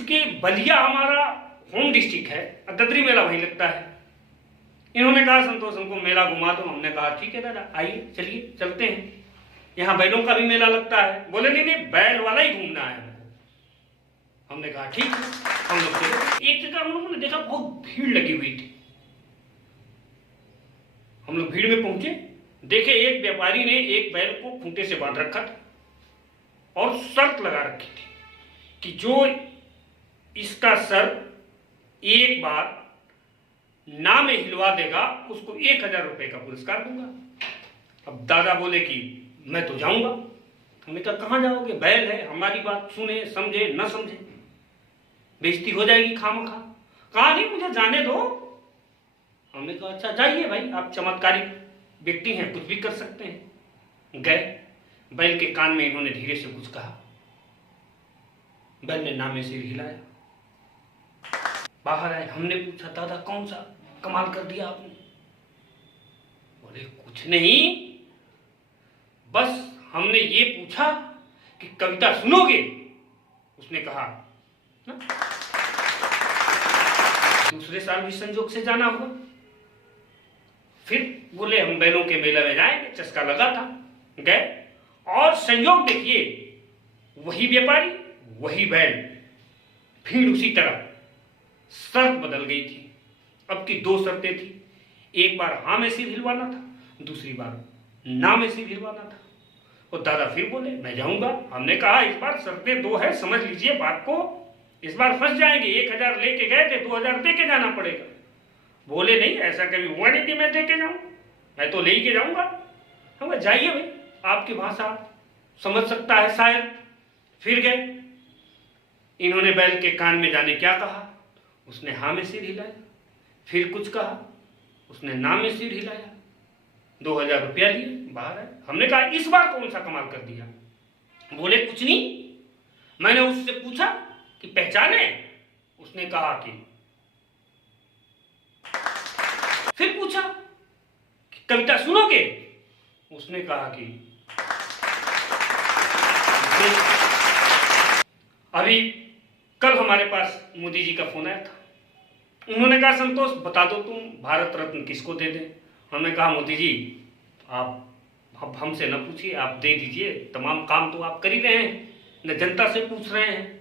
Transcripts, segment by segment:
चूंकि बलिया हमारा home district है, गदरी मेला वहीं लगता है। इन्होंने कहा संतोष हमको मेला घुमा दो। हमने कहा ठीक है दादा, आइए चलिए चलते हैं, यहाँ बैलों का भी मेला लगता है। बोले नहीं नहीं, बैल वाला ही घूमना है हमको। हमने कहा ठीक है, हम लोग चले। एक जगह हम लोगों ने देखा बहुत भीड़ लगी हुई थी। हम लोग भीड़ में पहुंचे, देखे एक व्यापारी ने एक बैल को खूंटे से बांध रखा था और शर्त लगा रखी थी कि जो इसका सर एक बार ना में हिलवा देगा उसको 1000 रुपए का पुरस्कार दूंगा। अब दादा बोले कि मैं तो जाऊंगा। हमने कहा कहां जाओगे, बैल है, हमारी बात सुने समझे न समझे, बेइज्जती हो जाएगी खामखा। कहा नहीं, मुझे जाने दो। हमने कहा अच्छा जाइए भाई, आप चमत्कारी व्यक्ति हैं, कुछ भी कर सकते हैं। गए, बैल के कान में इन्होंने धीरे से कुछ कहा। बैल ने नामे सिर हिलाया। बाहर आए, हमने पूछा दादा कौन सा कमाल कर दिया आपने? बोले कुछ नहीं, बस हमने ये पूछा कि कविता सुनोगे? उसने कहा ना? दूसरे साल भी संजोग से जाना हुआ। फिर बोले हम बैलों के मेले में जाएंगे, चस्का लगा था, गए। और संयोग देखिए, वही व्यापारी वही बैल, भीड़ उसी तरह। शर्त बदल गई थी। अब की 2 शर्तें थी, एक बार हाँ में सिर हिलवाना था, दूसरी बार ना में सिर हिलवाना था। और दादा फिर बोले मैं जाऊंगा। हमने कहा इस बार शर्तें 2 है, समझ लीजिए बात को, इस बार फंस जाएंगे। 1000 लेके गए थे, 2000 दे के जाना पड़ेगा। बोले नहीं, ऐसा कभी हुआ नहीं कि मैं दे के जाऊं, मैं तो ले के जाऊंगा। हम जाइए भाई, आपकी भाषा समझ सकता है शायद। फिर गए, इन्होंने बैल के कान में जाने क्या कहा, उसने हाँ में सिर हिलाया। फिर कुछ कहा, उसने ना में सिर हिलाया। 2000 रुपया लिए, बाहर आए। हमने कहा इस बार कौन सा कमाल कर दिया? बोले कुछ नहीं, मैंने उससे पूछा कि पहचाने? उसने कहा कि। फिर पूछा कि कविता सुनोगे? उसने कहा कि। अभी कल हमारे पास मोदी जी का फोन आया था। उन्होंने कहा संतोष बता दो तुम भारत रत्न किसको दे दें। हमने कहा मोदी जी आप हमसे न पूछिए, आप दे दीजिए, तमाम काम तो आप कर ही रहे हैं, न जनता से पूछ रहे हैं,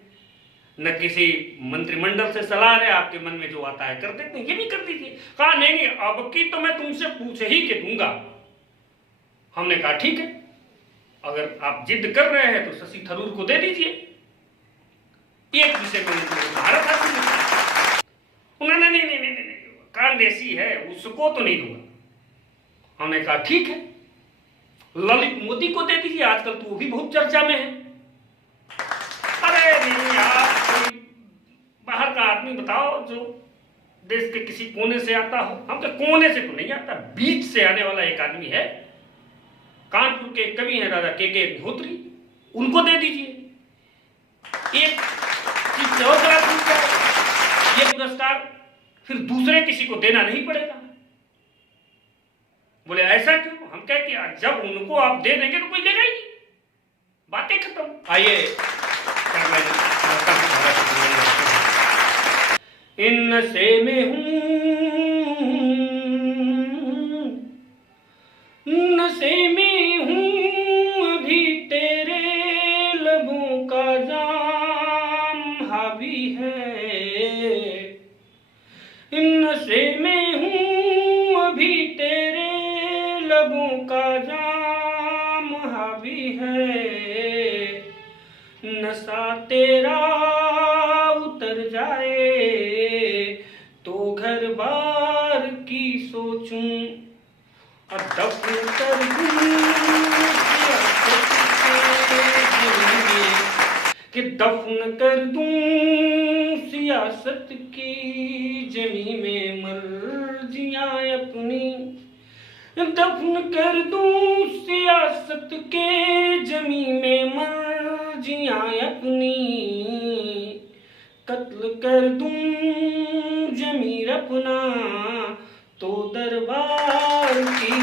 न किसी मंत्रिमंडल से सलाह रहे, आपके मन में जो आता है कर देते हैं, ये भी कर दीजिए। कहा नहीं नहीं, अब की तो मैं तुमसे पूछ ही के दूंगा। हमने कहा ठीक है, अगर आप जिद कर रहे हैं तो शशि थरूर को दे दीजिए। एक विषय में भारत हासिल। उन्होंने नहीं नहीं नहीं नहीं, कांग्रेसी है, उसको तो नहीं दूंगा। हमने कहा ठीक है, ललित मोदी को दे दीजिए, आजकल तो वो भी बहुत चर्चा में है। अरे नहीं, आप कोई बाहर का आदमी बताओ जो देश के किसी कोने से आता हो। हम तो कोने से तो नहीं आता, बीच से आने वाला एक आदमी है, कानपुर के कवि हैं दादा के अग्निहोत्री, उनको दे दीजिए। एक चीज और करा दीजिए, ये पुरस्कार फिर दूसरे किसी को देना नहीं पड़ेगा। बोले ऐसा क्यों? हम कहे कि जब उनको आप दे देंगे तो कोई देगा ही नहीं, बातें खत्म। आइए इन नशे में हूं, नशे में हूं, अभी तेरे लबों का जाम हावी है। इन नशे में हूं, अभी तेरे लबों का जाम हावी है। नशा तेरा उतर जाए तो घर बार की सोचूं, और दफन कर कि दफन कर दूं सियासत की जमी में मर्जियां अपनी, दफन कर दूं सियासत के जमी में मर्जियां अपनी, कत्ल कर दूं जमीर अपना तो दरबार की